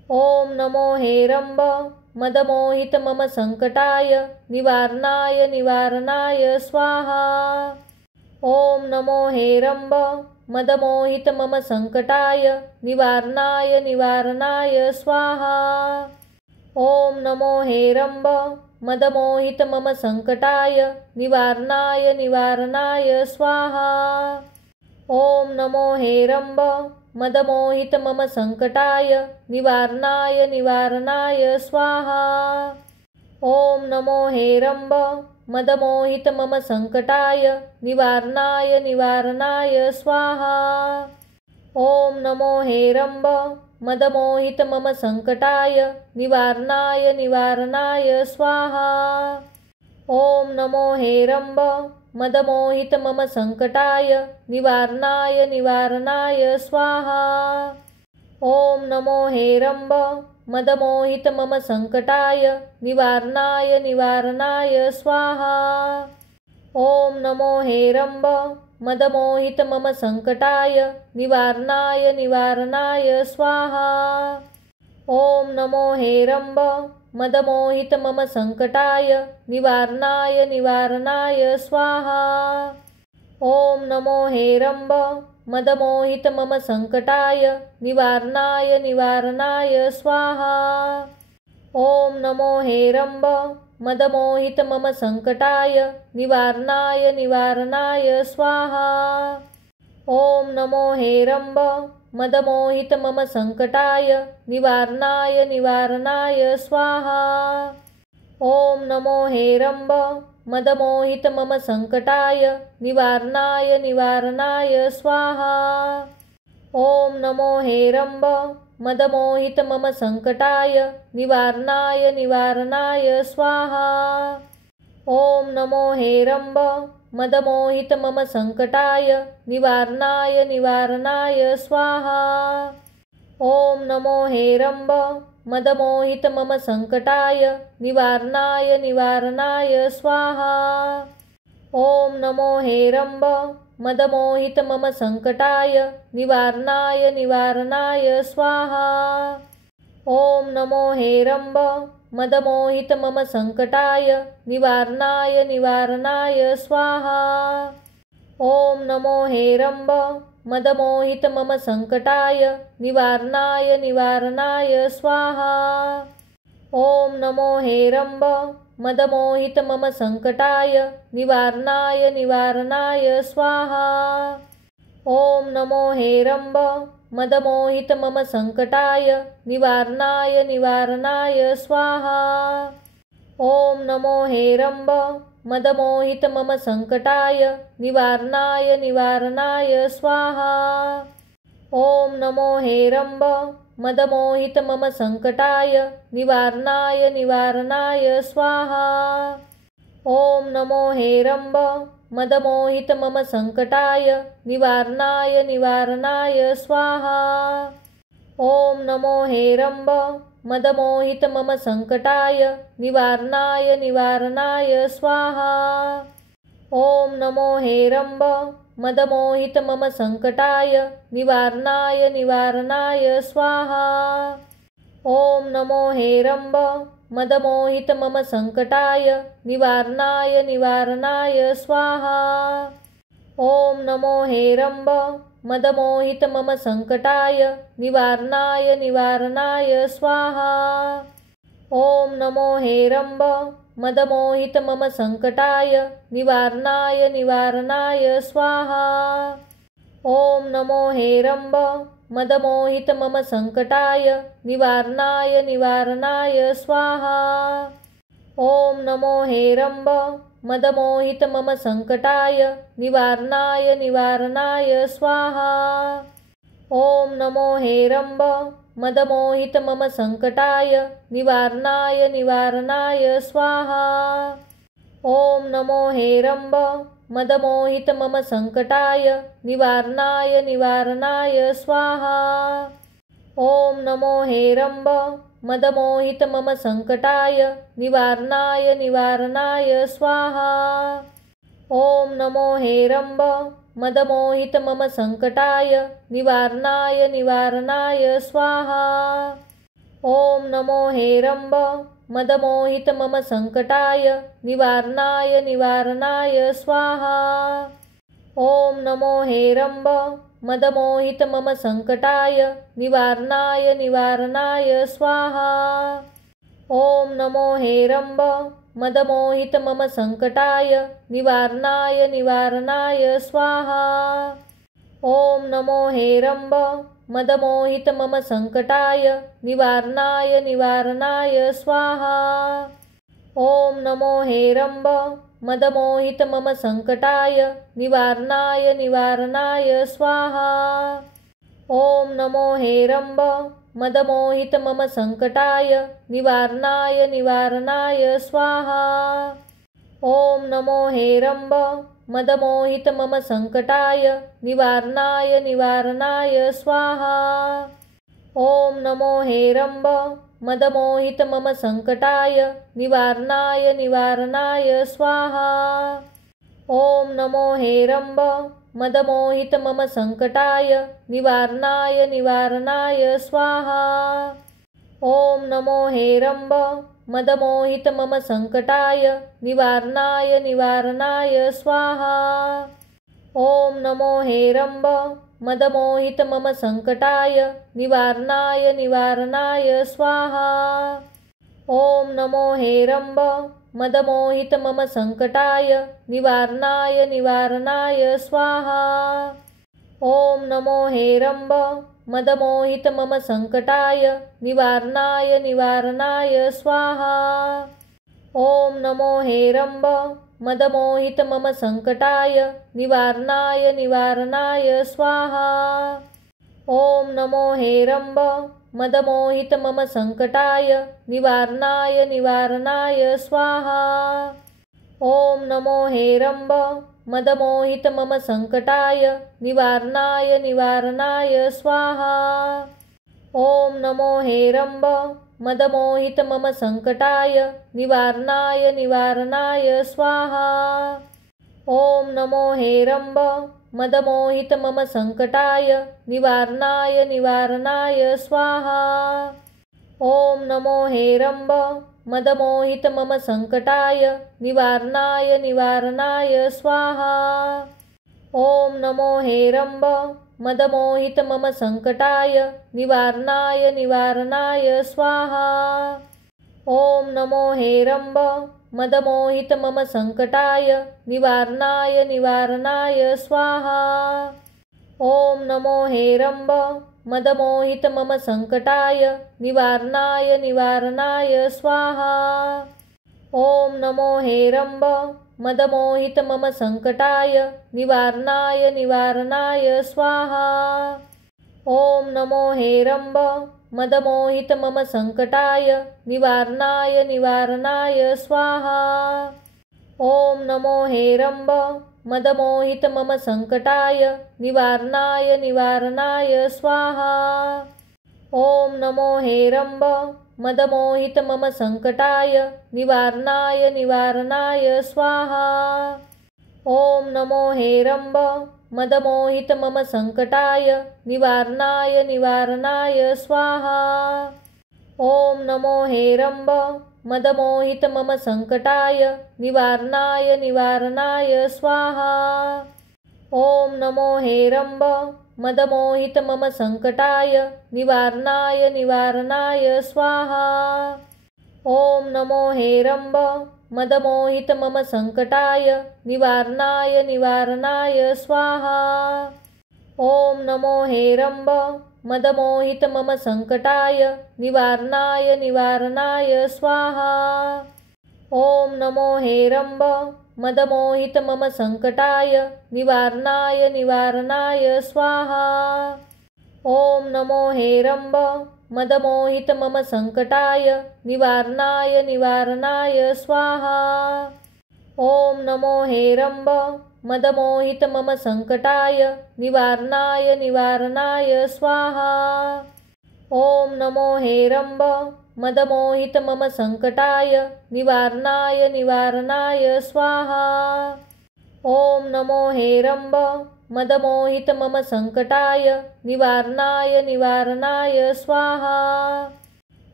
ॐ नमो हेरम्ब मदमोहित मम संकटाय निवारणाय स्वाहा। ॐ नमो हेरम्ब मदमोहित मम संकटाय निवारणाय स्वाहा। ॐ नमो हेरम्ब मदमोहित मम संकटाय निवारणाय स्वाहा। ॐ नमो हेरम्ब मदमोहित मम संकटाय निवारणाय स्वाहा। ॐ नमो हेरम्ब मदमोहित मम संकटाय निवारणाय स्वाहा। ॐ नमो हेरम्ब मदमोहित मम संकटाय निवारणाय स्वाहा। ॐ नमो हेरम्ब मदमोहित मम संकटाय निवारणाय स्वाहा। ॐ नमो हेरम्ब मदमोहित मम संकटाय निवारणाय स्वाहा। ॐ नमो हेरम्ब मदमोहित मम संकटाय निवारणाय स्वाहा। ॐ नमो हेरम्ब मदमोहित मम संकटाय निवारणाय स्वाहा। ॐ नमो हेरम्ब मदमोहित मम संकटाय निवारणाय स्वाहा। ॐ नमो हेरम्ब मदमोहित मम संकटाय निवारणाय स्वाहा। ॐ नमो हेरम्ब मदमोहित मम संकटाय निवारणाय स्वाहा। ॐ नमो हेरम्ब मदमोहित मम संकटाय निवारणाय स्वाहा। ॐ नमो हेरम्ब मदमोहित मम संकटाय निवारणाय स्वाहा। ॐ नमो हेरम्ब मदमोहित मम संकटाय निवारणाय स्वाहा। ॐ नमो हेरम्ब मदमोहित मम संकटाय निवारणाय स्वाहा। ॐ नमो हेरम्ब मदमोहित मम संकटाय निवारणाय स्वाहा। ॐ नमो हेरम्ब मदमोहित मम संकटाय निवारणाय स्वाहा। ॐ नमो हेरम्ब मदमोहित मम संकटाय निवारणाय स्वाहा। ॐ नमो हेरम्ब मदमोहित मम संकटाय निवारणाय स्वाहा। ॐ नमो हेरम्ब मदमोहित मम संकटाय निवारणाय स्वाहा। ॐ नमो हेरम्ब मदमोहित मम संकटाय निवारणाय स्वाहा। ॐ नमो हेरम्ब मदमोहित मम संकटाय निवारणाय स्वाहा। ॐ नमो हेरम्ब मदमोहित मम संकटाय निवारणाय स्वाहा। ॐ नमो हेरम्ब मदमोहित मम संकटाय निवारणाय स्वाहा। ॐ नमो हेरम्ब मदमोहित मम संकटाय निवारणाय स्वाहा। ॐ नमो हेरम्ब मदमोहित मम संकटाय निवारणाय स्वाहा। ॐ नमो हेरम्ब मदमोहित मम संकटाय निवारणाय स्वाहा। ॐ नमो हेरम्ब मदमोहित मम संकटाय निवारणाय स्वाहा। ॐ नमो हेरम्ब मदमोहित मम संकटाय निवारणाय स्वाहा। ॐ नमो हेरम्ब मदमोहित मम संकटाय निवारणाय स्वाहा। ॐ नमो हेरम्ब मदमोहित मम संकटाय निवारणाय स्वाहा। ॐ नमो हेरम्ब मदमोहित मम संकटाय निवारणाय स्वाहा। ॐ नमो हेरम्ब मदमोहित मम संकटाय निवारणाय स्वाहा। ॐ नमो हेरम्ब मदमोहित मम संकटाय निवारणाय स्वाहा। ॐ नमो हेरम्ब मदमोहित मम संकटाय निवारणाय निवारणाय स्वाहा। ॐ नमो हेरम्ब मदमोहित मम संकटाय निवारणाय निवारणाय स्वाहा। ॐ नमो हेरम्ब मदमोहित मम संकटाय निवारणाय निवारणाय स्वाहा। ॐ नमो हेरम्ब मदमोहित मम संकटाय निवारणाय निवारणाय स्वाहा। ॐ नमो हेरम्ब मदमोहित मम संकटाय निवारणाय निवारणाय स्वाहा। ॐ नमो हेरम्ब मदमोहित मम संकटाय निवारणाय निवारणाय स्वाहा। ॐ नमो हेरम्ब मदमोहित मम संकटाय निवारणाय निवारणाय स्वाहा। ॐ नमो हेरम्ब मदमोहित मम संकटाय निवारणाय निवारणाय स्वाहा। ॐ नमो हेरम्ब मदमोहित मम संकटाय निवारणाय निवारणाय स्वाहा। ॐ नमो हेरम्ब मदमोहित मम संकटाय निवारणाय निवारणाय स्वाहा। ॐ नमो हेरम्ब मदमोहित मम संकटाय निवारणाय निवारणाय स्वाहा। ॐ नमो हेरम्ब मदमोहित मम संकटाय निवारणाय निवारणाय स्वाहा। ॐ नमो हेरम्ब मदमोहित मम संकटाय निवारणाय निवारणाय स्वाहा। ॐ नमो हेरम्ब मदमोहित मम संकटाय निवारणाय निवारणाय स्वाहा। ॐ नमो हेरम्ब मदमोहित मम संकटाय निवारणाय निवारणाय स्वाहा। ॐ नमो हेरम्ब मदमोहित मम संकटाय निवारणाय निवारणाय स्वाहा। ॐ नमो हेरम्ब मदमोहित मम संकटाय निवारणाय निवारणाय स्वाहा। ॐ नमो हेरम्ब मदमोहित मम संकटाय निवारणाय निवारणाय स्वाहा। ॐ नमो हेरम्ब मदमोहित मम संकटाय निवारणाय निवारणाय स्वाहा। ॐ नमो हेरम्ब मदमोहित मम संकटाय निवारणाय निवारणाय स्वाहा। ॐ नमो हेरम्ब मदमोहित मम संकटाय निवारणाय निवारणाय स्वाहा। ॐ नमो हेरम्ब मदमोहित मम संकटाय निवारणाय निवारणाय स्वाहा। ॐ नमो हेरम्ब मदमोहित मम संकटाय निवारणाय निवारणाय स्वाहा। ॐ नमो हेरम्ब मदमोहित मम संकटाय निवारणाय निवारणाय स्वाहा। ॐ नमो हेरम्ब मदमोहित मम संकटाय निवारणाय निवारणाय स्वाहा। ॐ नमो हेरम्ब मदमोहित मम संकटाय निवारणाय निवारणाय स्वाहा। ॐ नमो हेरम्ब मदमोहित मम संकटाय निवारणाय निवारणाय स्वाहा। ॐ नमो हेरम्ब मदमोहित मम संकटाय निवारणाय निवारणाय स्वाहा। ॐ नमो हेरम्ब मदमोहित मम संकटाय निवारणाय निवारणाय स्वाहा। ॐ नमो हेरम्ब मदमोहित मम संकटाय निवारणाय निवारणाय स्वाहा। ॐ नमो हेरम्ब मदमोहित मम संकटाय निवारणाय निवारणाय स्वाहा। ॐ नमो हेरम्ब मदमोहित मम संकटाय निवारणाय निवारणाय स्वाहा। ॐ नमो हेरम्ब मदमोहित मम संकटाय निवारणाय निवारणाय स्वाहा। ॐ नमो हेरम्ब मदमोहित मम संकटाय निवारणाय निवारणाय स्वाहा। ॐ नमो हेरम्ब मदमोहित मम संकटाय निवारणाय निवारणाय स्वाहा। ॐ नमो हेरम्ब मदमोहित मम संकटाय निवारणाय निवारणाय स्वाहा।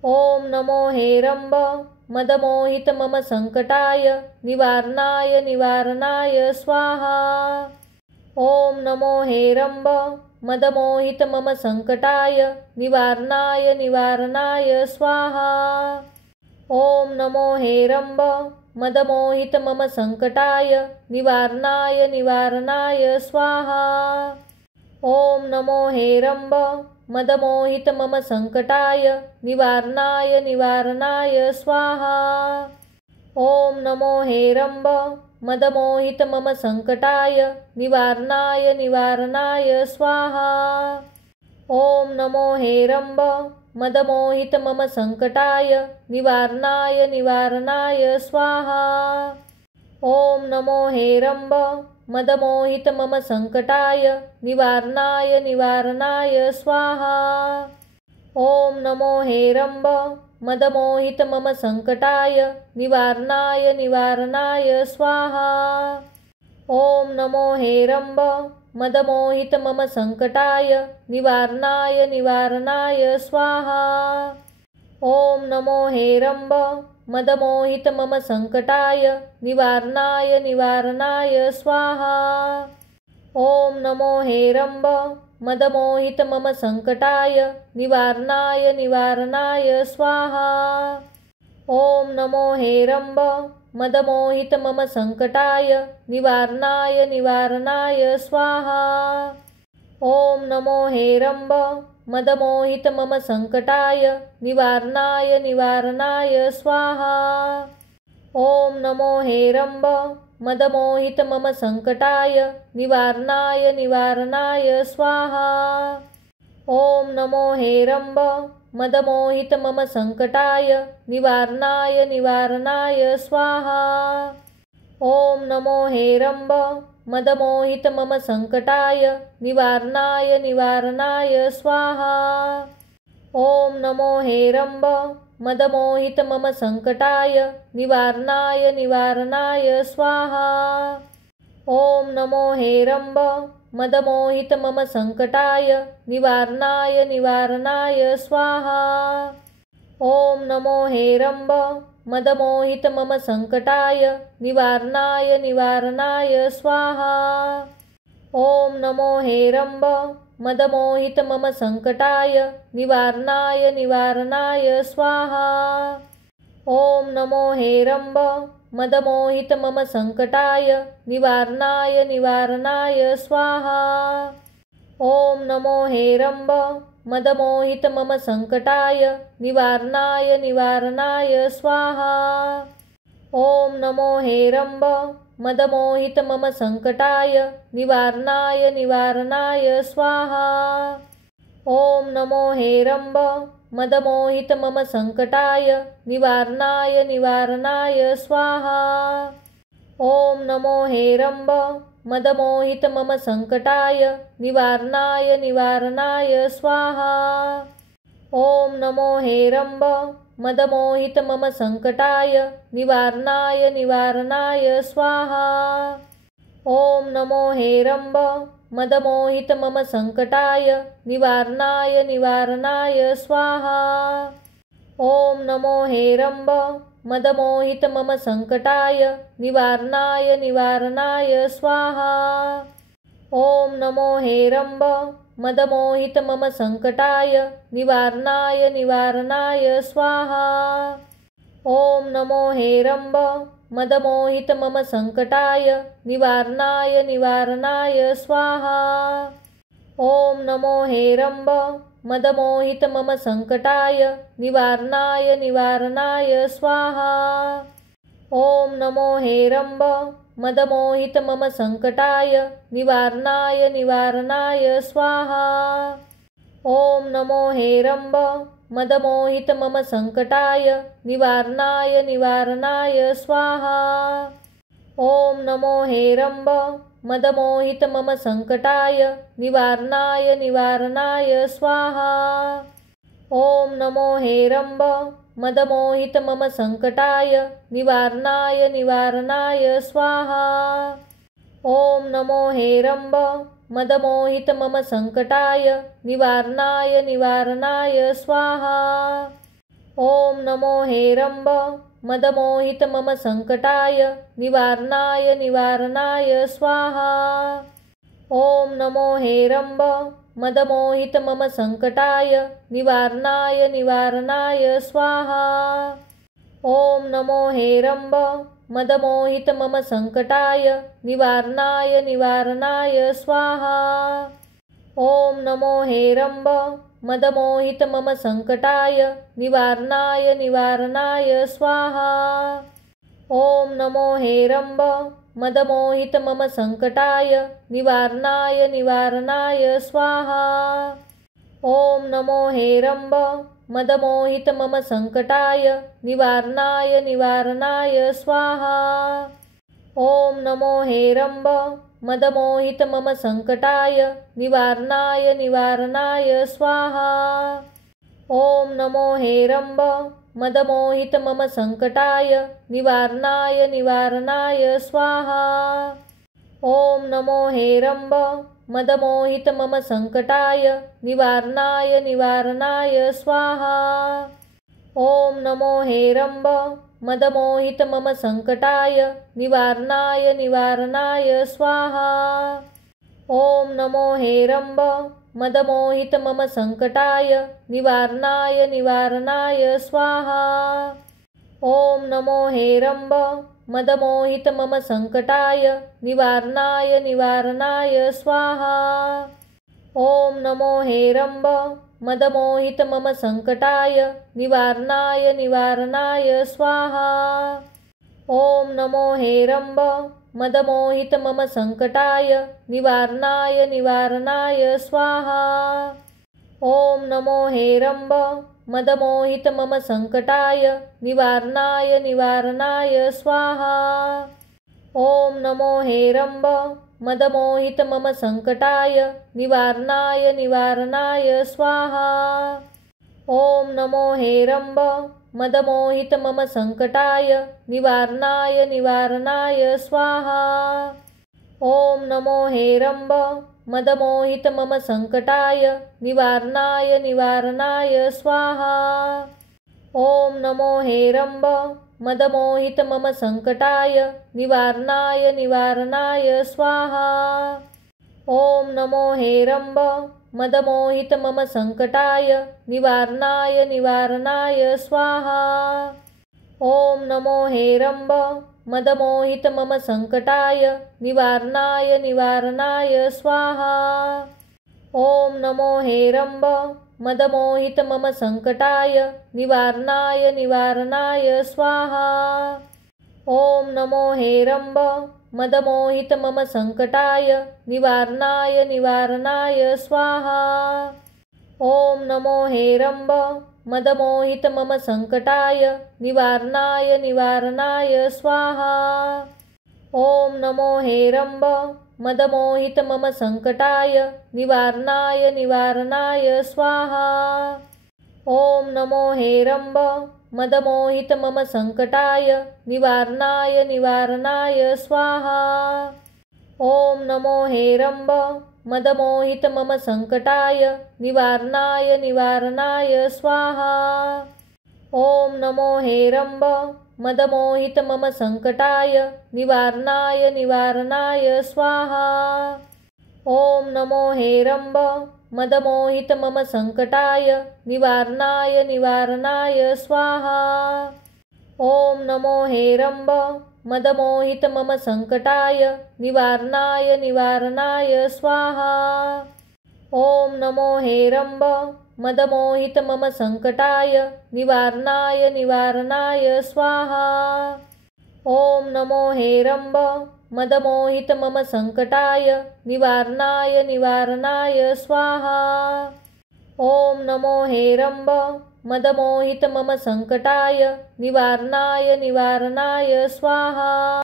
ॐ नमो हेरम्ब मदमोहित मम संकटाय निवारणाय स्वाहा। ॐ नमो हेरम्ब मदमोहित मम संकटाय निवारणाय स्वाहा। ॐ नमो हेरम्ब मदमोहित मम संकटाय निवारणाय स्वाहा। ॐ नमो हेरम्ब मदमोहित मम संकटाय निवारणाय स्वाहा। ॐ नमो हेरम्ब मदमोहित मम संकटाय निवारणाय स्वाहा। ॐ नमो हेरम्ब मदमोहित मम संकटाय निवारणाय स्वाहा। ॐ नमो हेरम्ब मदमोहित मम संकटाय निवारणाय स्वाहा। ॐ नमो हेरम्ब मदमोहित मम संकटाय निवारणाय स्वाहा। ॐ नमो हेरम्ब मदमोहित मम संकटाय निवारणाय स्वाहा। ॐ नमो हेरम्ब मदमोहित मम संकटाय निवारणाय स्वाहा। ॐ नमो हेरम्ब मदमोहित मम संकटाय निवारणाय स्वाहा। ॐ नमो हेरम्ब मदमोहित मम संकटाय निवारणाय स्वाहा। ॐ नमो हेरम्ब मदमोहित मम संकटाय निवारणाय स्वाहा। ॐ नमो हेरम्ब मदमोहित मम संकटाय निवारणाय स्वाहा। ॐ नमो हेरम्ब मदमोहित मम संकटाय निवारणाय स्वाहा। ॐ नमो हेरम्ब मदमोहित मम संकटाय निवारणाय स्वाहा। ॐ नमो हेरम्ब मदमोहित मम संकटाय निवारणाय स्वाहा। ॐ नमो हेरम्ब मदमोहित मम संकटाय निवारणाय स्वाहा। ॐ नमो हेरम्ब मदमोहित मम संकटाय निवारणाय स्वाहा। ॐ नमो हेरम्ब मदमोहित मम संकटाय निवारणाय स्वाहा। ॐ नमो हेरम्ब मदमोहित मम संकटाय निवारणाय स्वाहा। ॐ नमो हेरम्ब मदमोहित मम संकटाय निवारणाय स्वाहा। ॐ नमो हेरम्ब मदमोहित मम संकटाय निवारणाय स्वाहा। ॐ नमो हेरम्ब मदमोहित मम संकटाय निवारणाय स्वाहा। ॐ नमो हेरम्ब मदमोहित मम संकटाय निवारणाय स्वाहा। ॐ नमो हेरम्ब मदमोहित मम संकटाय निवारणाय स्वाहा। ॐ नमो हेरम्ब मदमोहित मम संकटाय निवारणाय स्वाहा। ॐ नमो हेरम्ब मदमोहित मम संकटाय निवारणाय स्वाहा। ॐ नमो हेरम्ब मदमोहित मम संकटाय निवारणाय स्वाहा। ॐ नमो हेरम्ब मदमोहित मम संकटाय निवारणाय स्वाहा। ॐ नमो हेरम्ब मदमोहित मम संकटाय निवारणाय स्वाहा। ॐ नमो हेरम्ब मदमोहित मम संकटाय निवारणाय स्वाहा। ॐ नमो हेरम्ब मदमोहित मम संकटाय निवारणाय स्वाहा। ॐ नमो हेरम्ब मदमोहित मम संकटाय निवारणाय स्वाहा। ॐ नमो हेरम्ब मदमोहित मम संकटाय निवारणाय स्वाहा। ॐ नमो हेरम्ब मदमोहित मम संकटाय निवारणाय स्वाहा। ॐ नमो हेरम्ब मदमोहित मम संकटाय निवारणाय स्वाहा। ॐ नमो हेरम्ब मदमोहित मम संकटाय निवारणाय स्वाहा। ॐ नमो हेरम्ब मदमोहित मम संकटाय निवारणाय स्वाहा। ॐ नमो हेरम्ब मदमोहित मम संकटाय निवारणाय स्वाहा। ॐ नमो हेरम्ब मदमोहित मम संकटाय निवारणाय स्वाहा। ॐ नमो हेरम्ब मदमोहित मम संकटाय निवारणाय स्वाहा। ॐ नमो हेरम्ब मदमोहित मम संकटाय निवारणाय स्वाहा। ॐ नमो हेरम्ब मदमोहित मम संकटाय निवारणाय स्वाहा। ॐ नमो हेरम्ब मदमोहित मम संकटाय निवारणाय स्वाहा। ॐ नमो हेरम्ब मदमोहित मम संकटाय निवारणाय स्वाहा। ॐ नमो हेरम्ब मदमोहित मम संकटाय निवारणाय स्वाहा। ॐ नमो हेरम्ब मदमोहित मम संकटाय निवारणाय स्वाहा। ॐ नमो हेरम्ब मदमोहित मम संकटाय निवारणाय स्वाहा। ॐ नमो हेरम्ब मदमोहित मम संकटाय निवारणाय स्वाहा। ॐ नमो हेरम्ब मदमोहित मम संकटाय निवारणाय स्वाहा। ॐ नमो हेरम्ब मदमोहित मम संकटाय निवारणाय स्वाहा। ॐ नमो हेरम्ब मदमोहित मम संकटाय निवारणाय स्वाहा। ॐ नमो हेरम्ब मदमोहित मम संकटाय निवारणाय स्वाहा। ॐ नमो हेरम्ब मदमोहित मम संकटाय निवारणाय स्वाहा। ॐ नमो हेरम्ब मदमोहित मम संकटाय निवारणाय स्वाहा। ॐ नमो हेरम्ब मदमोहित मम संकटाय निवारणाय स्वाहा। ॐ नमो हेरम्ब मदमोहित मम संकटाय निवारणाय स्वाहा। ॐ नमो हेरम्ब मदमोहित मम संकटाय निवारणाय स्वाहा। ॐ नमो हेरम्ब मदमोहित मम संकटाय निवारणाय स्वाहा। ॐ नमो हेरम्ब मदमोहित मम संकटाय निवारणाय स्वाहा। ॐ नमो हेरम्ब मदमोहित मम संकटाय निवारणाय स्वाहा। ॐ नमो हेरम्ब मदमोहित मम संकटाय निवारणाय स्वाहा। ॐ नमो हेरम्ब मदमोहित मम संकटाय निवारणाय स्वाहा। ॐ नमो हेरम्ब मदमोहित मम संकटाय निवारणाय स्वाहा। ॐ नमो हेरम्ब मदमोहित मम संकटाय निवारणाय स्वाहा। ॐ नमो हेरम्ब मदमोहित मम संकटाय निवारणाय स्वाहा। ॐ नमो हेरम्ब मदमोहित मम संकटाय निवारणाय स्वाहा। ॐ नमो हेरम्ब मदमोहित मम संकटाय निवारणाय स्वाहा।